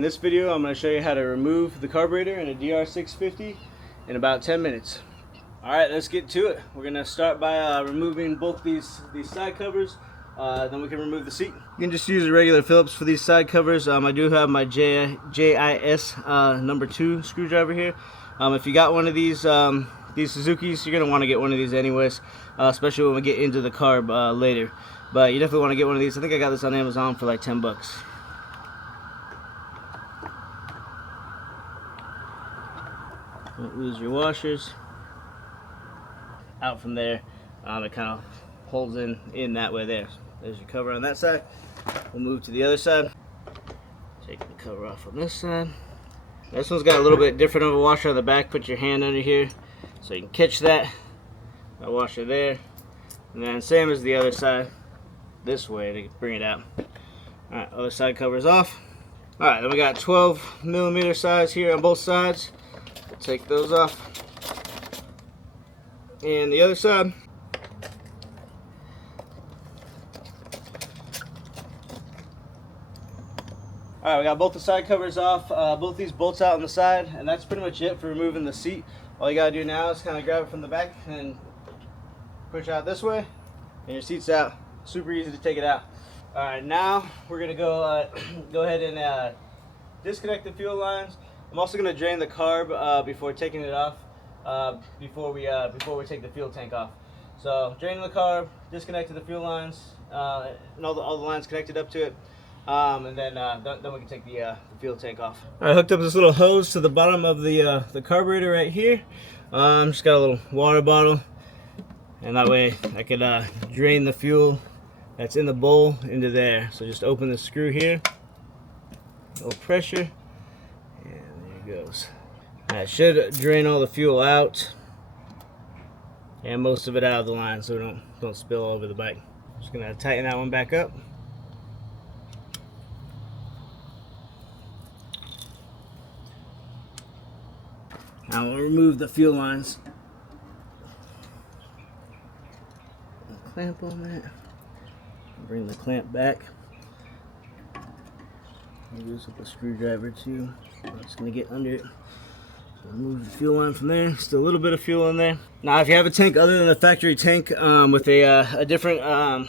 In this video, I'm going to show you how to remove the carburetor in a DR650 in about 10 minutes. Alright, let's get to it. We're going to start by removing both these side covers, then we can remove the seat. You can just use a regular Phillips for these side covers. I do have my JIS number 2 screwdriver here. If you got one of these Suzuki's, you're going to want to get one of these anyways, especially when we get into the carb later. But you definitely want to get one of these. I think I got this on Amazon for like 10 bucks. Don't lose your washers. Out from there, it kind of holds in that way there. There's your cover on that side. We'll move to the other side. Take the cover off on this side. This one's got a little bit different of a washer on the back. Put your hand under here so you can catch that. That washer there. And then same as the other side, this way to bring it out. Alright, other side covers off. Alright, then we got 12mm size here on both sides. Take those off. And the other side. Alright, we got both the side covers off, both these bolts out on the side, and that's pretty much it for removing the seat. All you gotta do now is kind of grab it from the back and push out this way, and your seat's out. Super easy to take it out. Alright, now we're gonna go ahead and disconnect the fuel lines. I'm also going to drain the carb before taking it off, before we take the fuel tank off. So draining the carb, disconnecting the fuel lines, and all the lines connected up to it, and then we can take the fuel tank off. I hooked up this little hose to the bottom of the carburetor right here. Just got a little water bottle, and that way I could drain the fuel that's in the bowl into there. So just open the screw here, no pressure. Goes. That should drain all the fuel out and most of it out of the line, so we don't spill all over the bike. Just gonna tighten that one back up. Now we'll remove the fuel lines. Clamp on that. Bring the clamp back. Use with a screwdriver too. I'm just gonna get under it. So remove the fuel line from there. Still a little bit of fuel in there. Now, if you have a tank other than the factory tank with a different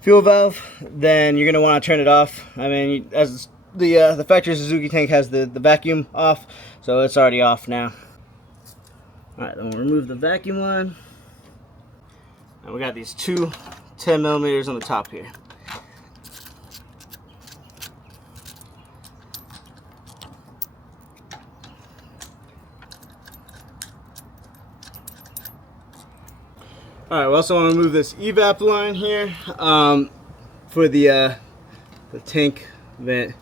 fuel valve, then you're gonna want to turn it off. I mean, as the factory Suzuki tank has the vacuum off, so it's already off now. All right, then we'll remove the vacuum line. And we got these two 10mm on the top here. Alright, we also want to remove this evap line here for the tank vent.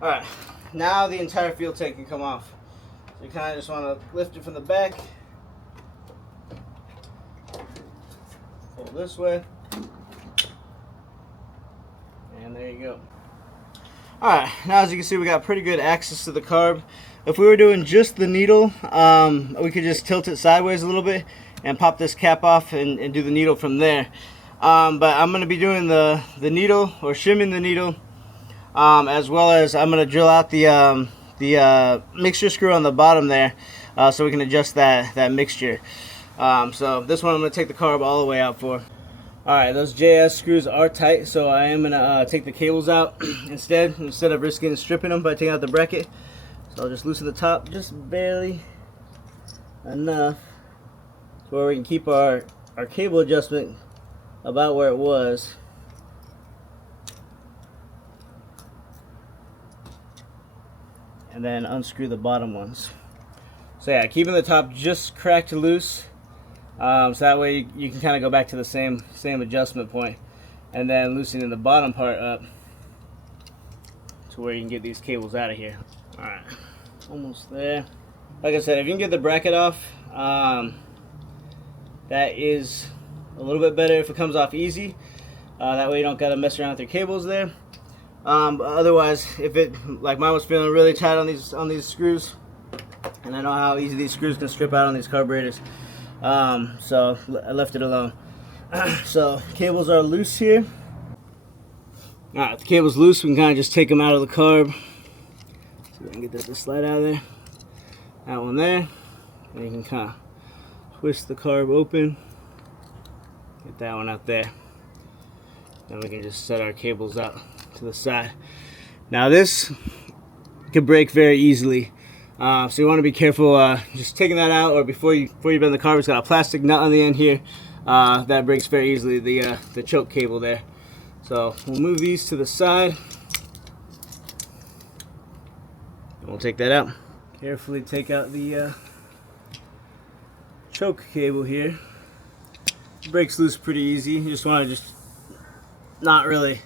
Alright, now the entire fuel tank can come off. So you kind of just want to lift it from the back, pull this way, and there you go. Alright, now as you can see, we got pretty good access to the carb. If we were doing just the needle, we could just tilt it sideways a little bit and pop this cap off and do the needle from there. But I'm going to be doing the needle, or shimming the needle, as well as I'm going to drill out the mixture screw on the bottom there, so we can adjust that mixture. So this one I'm going to take the carb all the way out for. Alright, those JS screws are tight, so I am going to take the cables out instead of risking stripping them by taking out the bracket. So I'll just loosen the top just barely enough so where we can keep our cable adjustment about where it was. And then unscrew the bottom ones. So yeah, keeping the top just cracked loose. So that way you can kind of go back to the same adjustment point, and then loosening the bottom part up to where you can get these cables out of here. Alright, almost there. Like I said, if you can get the bracket off, that is a little bit better if it comes off easy. That way you don't got to mess around with your cables there. But otherwise, if it, like mine was feeling really tight on these screws, and I know how easy these screws can strip out on these carburetors. so I left it alone. So cables are loose here. Alright, the cable's loose, we can kind of just take them out of the carb. So we can get that to slide out of there. That one there. And you can kind of twist the carb open. Get that one out there. Then we can just set our cables out to the side. Now this could break very easily. So you want to be careful just taking that out, or before you bend the carb. It's got a plastic nut on the end here. That breaks very easily, the choke cable there. So we'll move these to the side. And we'll take that out. Carefully take out the choke cable here. It breaks loose pretty easy. You just want to not really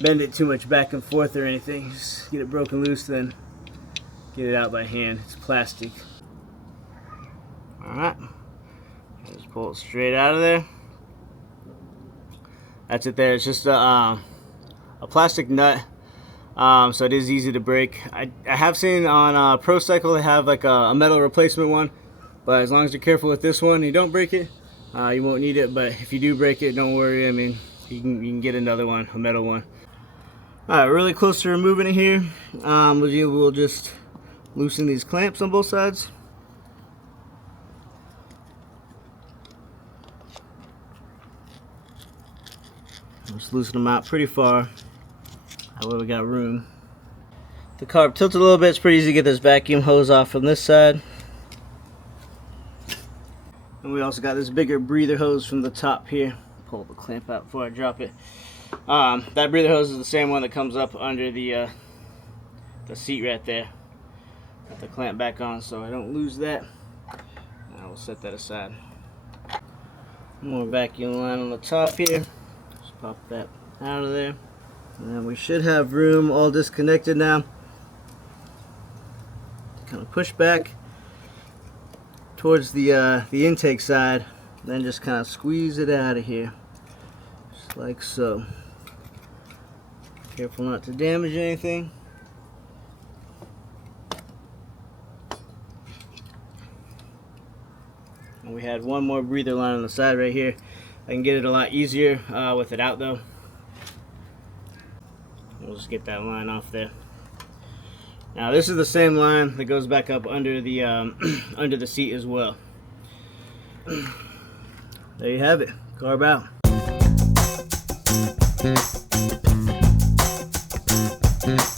bend it too much back and forth or anything. Just get it broken loose, then get it out by hand. It's plastic. Alright. Just pull it straight out of there. That's it there. It's just a plastic nut, so it is easy to break. I have seen on Pro Cycle they have like a metal replacement one, but as long as you're careful with this one, you don't break it, you won't need it. But if you do break it, don't worry. I mean, you can get another one, a metal one. Alright, really close to removing it here. We'll just loosen these clamps on both sides. Just loosen them out pretty far. That way we got room. The carb tilts a little bit. It's pretty easy to get this vacuum hose off from this side. And we also got this bigger breather hose from the top here. Pull the clamp out before I drop it. That breather hose is the same one that comes up under the seat right there. Put the clamp back on so I don't lose that. I will set that aside. More vacuum line on the top here. Pop that out of there. And we should have room all disconnected now. Kind of push back towards the intake side, then just kind of squeeze it out of here. Just like so. Careful not to damage anything. And we had one more breather line on the side right here. I can get it a lot easier with it out though. We'll just get that line off there. Now this is the same line that goes back up under the under the seat as well. There you have it. Carb out.